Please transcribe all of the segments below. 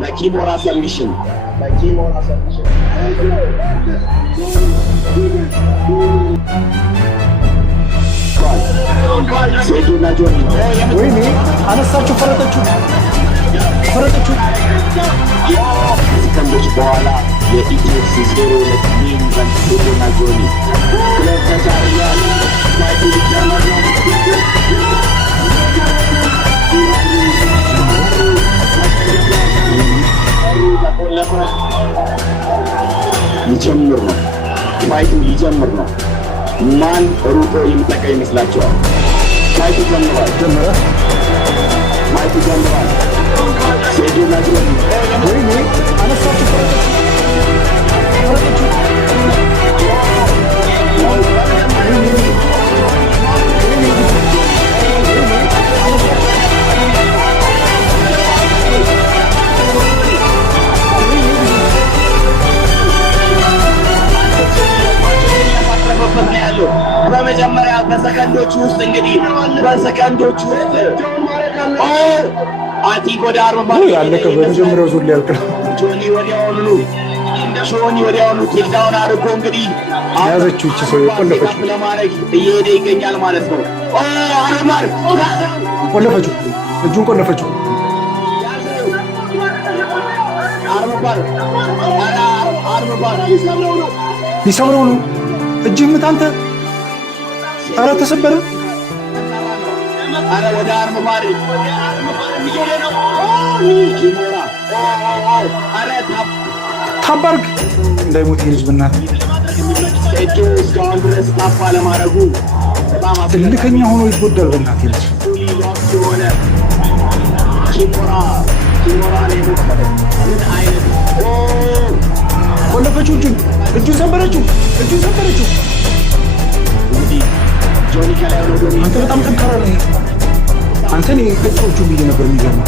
በኪሞራ ሰብሚሽን ሴቱና ጆኒ ወይኔ አነሳችሁ፣ ፈረጠችሁ። ከሰከንዶች በኋላ የኢትዮፕስ 0-2 ዊን ሴቱና ጆኒ ክለብ ተቻርያል። ማይቱ ሊጀመር ነው። ሊጀምር ነው። ፋይቱ ሊጀምር ነው። ማን ሩጦ የሚጠቃ ይመስላችኋል? ፋይቱ ጀምሯል። ማይቱ ጀምሯል። ሴቱና ጆኒ ወይኔ አነሳችሁ፣ ፈረጠችሁ። በመጀመሪያ በሰከንዶች ውስጥ እንግዲህ በሰከንዶች ውስጥ አቲክ ወደ አርባ ያለቀ በመጀመሪያው ዙር ሊያልቅ ነው። ጆኒ ወዲያውኑ ኪልዳውን አድርጎ እንግዲህ ያዘችው እቺ ሰው ቆለፈችው ለማድረግ እየሄደ ይገኛል ማለት ነው። አርማር ቆለፈችው፣ እጁን ቆለፈችው። ሊሰብረው ነው። እጅህ ምት አንተ። ኧረ ተሰበረ። ኧረ ወደ አርማር ታባርግ እንዳይሞት የህዝብ እናት እስካሁን ድረስ ታፋ ለማድረጉ ትልከኛ ሆኖ ይጎዳል። በእናት ልጅ ቆለፈችው። እጁን ሰበረችው። አንተ በጣም ጠንካራ ነህ። አንተ እኔ ቅጾቹ ብዬ ነበር የሚገርመው።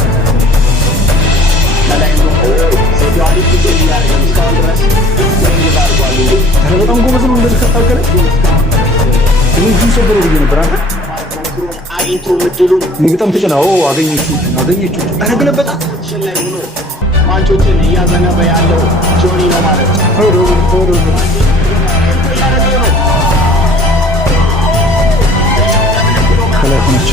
ኧረ በጣም ጎበዝ ነው። እንደዚህ ከታገለ እኔ እጁን ሰበረው ብዬ ነበር። አንተ እኔ በጣም ተጨናው አገኘችው። ኧረ ገለበጣት። ማንቾችን እያዘነበ ያለው ጆኒ ነው ማለት ነው። ከላይ ሆነች።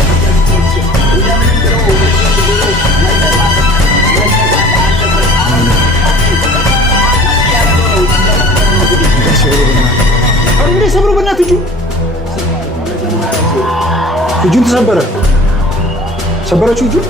ሰብሮ በእናት እጁን ተሰበረ። ሰበረችው እጁን